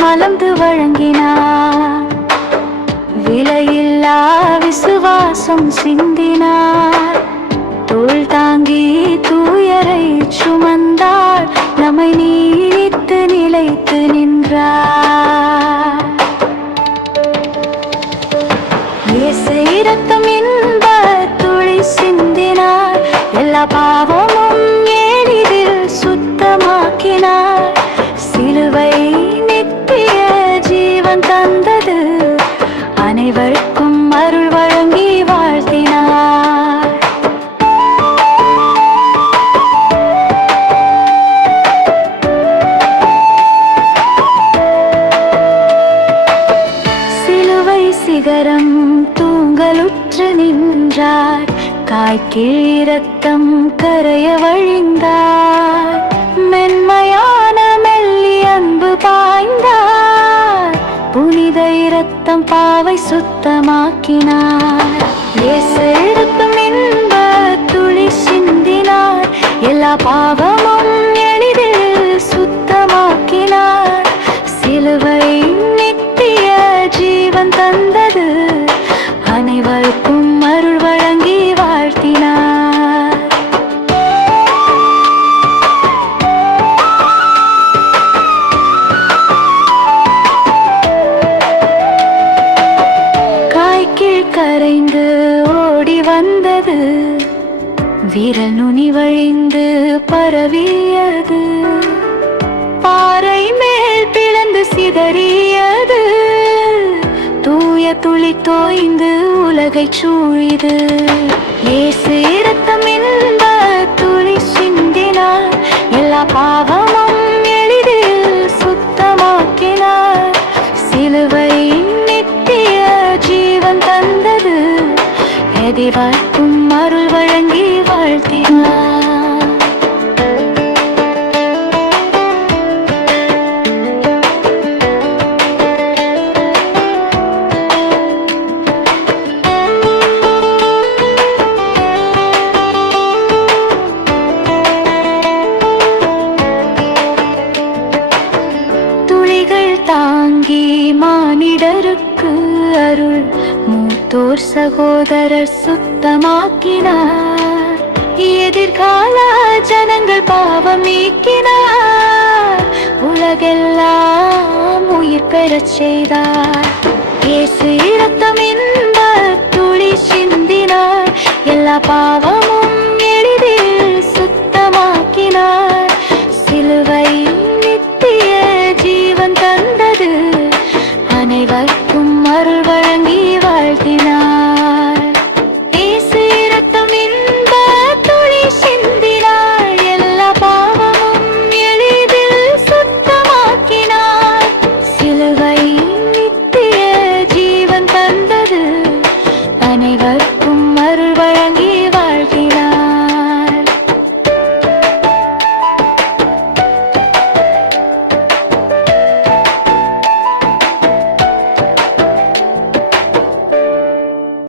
மலர்ந்து வழங்கினார். விலையில்லா விசுவாசம் சிந்தினார். அனைவருக்கும் அருள் வழங்கி வாழ்த்தினார். சிலுவை சிகரம் தூங்கலுற்று நின்றார். காய்கீழ் ரத்தம் கரைய வழிந்தார். மென்மையான மெல்லி அன்பு பாய்ந்தார். புனிதை ரத்தம் பாவை சுத்தமாக்கினார். இயேசு ரத்தம் வந்தது விரல் நுனி வழிந்து பரவியது. பாறை மேல் பிளந்து சிதறியது. தூய துளி தோய்ந்து உலகை சூழிது. எதிர்பார்க்கும் அருள் வழங்கி வாழ்த்தினார். துளிகள் தாங்கி மானிடருக்கு அருள் மூத்தோர் சகோதரர் சுத்தமாக்கினார். எதிர்கால ஜனங்கள் பாவம் நீக்கினார். உலகெல்லாம் உயிர் பெறச் செய்தார். இயேசு இரத்தம் இன்ப துளி சிந்தினார். எல்லா பாவம் சிலுவை